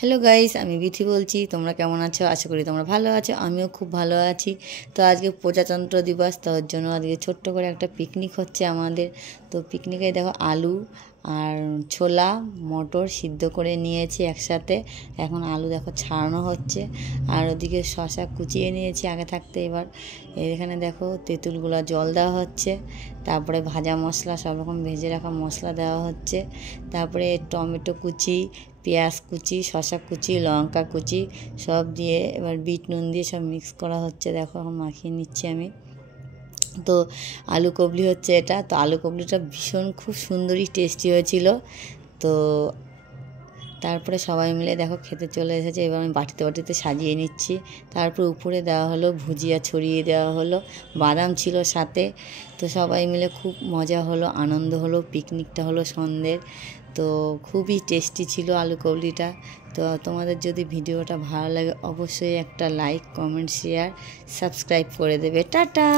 Hello guys, আমি বিথি বলছি। তোমরা কেমন আছো? আশা করি তোমরা ভালো আছো। আমিও খুব ভালো আছি। তো আজকে প্রজাতন্ত্র দিবস, তার জন্য আজকে ছোট্ট করে একটা পিকনিক হচ্ছে আমাদের। তো পিকনিকে দেখো আলু আর ছোলা মটর সিদ্ধ করে নিয়েছি একসাথে। এখন আলু দেখো ছাড়ানো হচ্ছে, আর ওদিকে শশা কুচিয়ে নিয়েছি আগে থাকতে। এবার এখানে দেখো তেঁতুলগুলো জল দেওয়া হচ্ছে, তারপরে ভাজা মশলা সব রকম ভেজে রাখা মশলা দেওয়া হচ্ছে, তারপরে টমেটো কুচি, পেঁয়াজ কুচি, শশা কুচি, লঙ্কা কুচি সব দিয়ে এবার বিট নুন দিয়ে সব মিক্স করা হচ্ছে। দেখো এখন মাখিয়ে নিচ্ছি আমি। তো আলু কাবলি হচ্ছে এটা। তো আলু কাবলিটা ভীষণ খুব সুন্দরই টেস্টি হয়েছিল। তো তারপরে সবাই মিলে দেখো খেতে চলে এসেছে। এবার আমি বাটিতে বাটিতে সাজিয়ে নিচ্ছি। তারপর উপরে দেওয়া হলো ভুজিয়া, ছড়িয়ে দেওয়া হলো, বাদাম ছিল সাথে। তো সবাই মিলে খুব মজা হলো, আনন্দ হলো, পিকনিকটা হলো সন্ধ্যের। তো খুবই টেস্টি ছিল আলু কাবলিটা। তো তোমাদের যদি ভিডিওটা ভালো লাগে অবশ্যই একটা লাইক, কমেন্ট, শেয়ার, সাবস্ক্রাইব করে দেবে। টাটা।